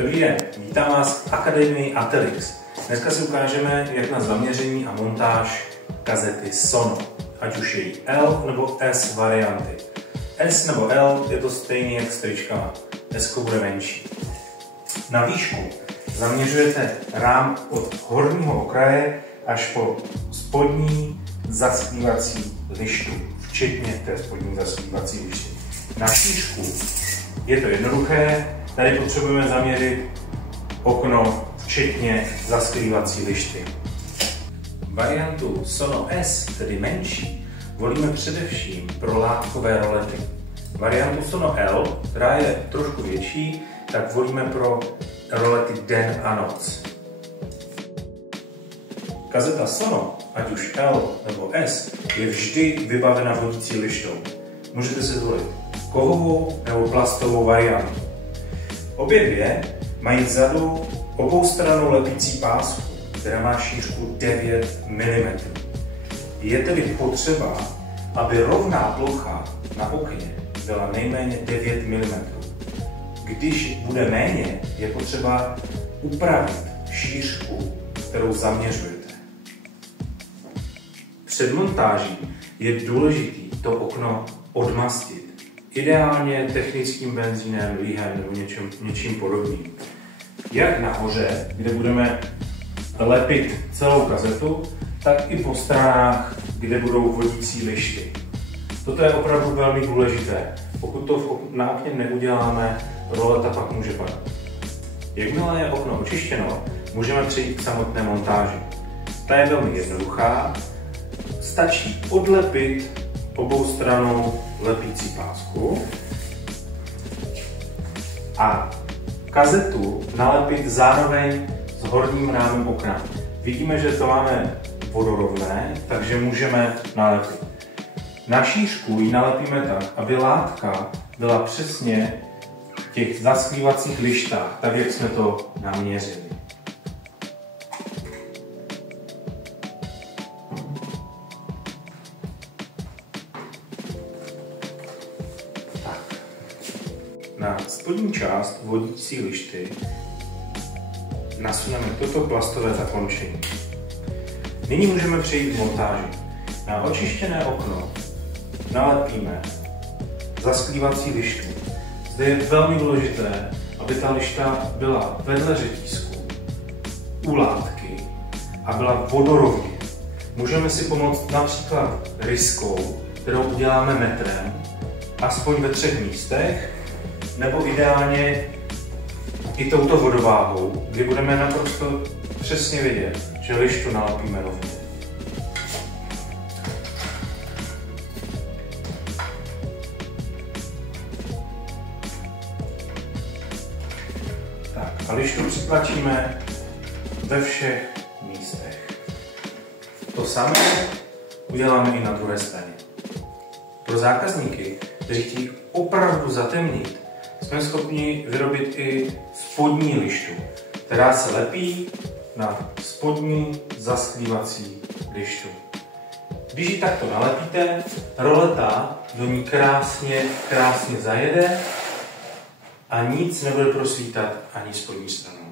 Dobrý den, vítám vás v Akademii Atelix. Dneska si ukážeme, jak na zaměření a montáž kazety Sono, ať už její L nebo S varianty. S nebo L je to stejný jak s tričkama, S bude menší. Na výšku zaměřujete rám od horního okraje až po spodní zasklívací lištu, včetně té spodní zasklívací lišty. Na šířku je to jednoduché, tady potřebujeme zaměřit okno, včetně zasklívací lišty. Variantu Sono S, tedy menší, volíme především pro látkové rolety. Variantu Sono L, která je trošku větší, tak volíme pro rolety den a noc. Kazeta Sono, ať už L nebo S, je vždy vybavena vodící lištou. Můžete si zvolit kovovou nebo plastovou variantu. Obě dvě mají vzadu oboustrannou lepící pásku, která má šířku 9 mm. Je tedy potřeba, aby rovná plocha na okně byla nejméně 9 mm. Když bude méně, je potřeba upravit šířku, kterou zaměřujete. Před montáží je důležité to okno odmastit. Ideálně technickým benzínem, líhem nebo něčím podobným. Jak nahoře, kde budeme lepit celou kazetu, tak i po stranách, kde budou vodící lišty. Toto je opravdu velmi důležité. Pokud to na okně neuděláme, roleta pak může padat. Jakmile je okno očištěno, můžeme přejít k samotné montáži. Ta je velmi jednoduchá. Stačí odlepit oboustranou lepící pásku a kazetu nalepit zároveň s horním rámem okna. Vidíme, že to máme vodorovné, takže můžeme nalepit. Na šířku ji nalepíme tak, aby látka byla přesně v těch zasklívacích lištách, tak jak jsme to naměřili. Na spodní část vodící lišty nasuneme toto plastové zakončení. Nyní můžeme přejít k montáži. Na očištěné okno nalepíme zasklívací lištu. Zde je velmi důležité, aby ta lišta byla vedle řetízku, u látky a byla vodorovně. Můžeme si pomoct například ryskou, kterou uděláme metrem, aspoň ve 3 místech, nebo ideálně i touto vodováhou, kdy budeme naprosto přesně vidět, že lištu nalepíme rovně. Tak, a lištu přitlačíme ve všech místech. To samé uděláme i na druhé straně. Pro zákazníky, kteří chtějí opravdu zatemnit, jsme schopni vyrobit i spodní lištu, která se lepí na spodní zasklívací lištu. Když ji takto nalepíte, roleta do ní krásně zajede a nic nebude prosvítat ani spodní stranou.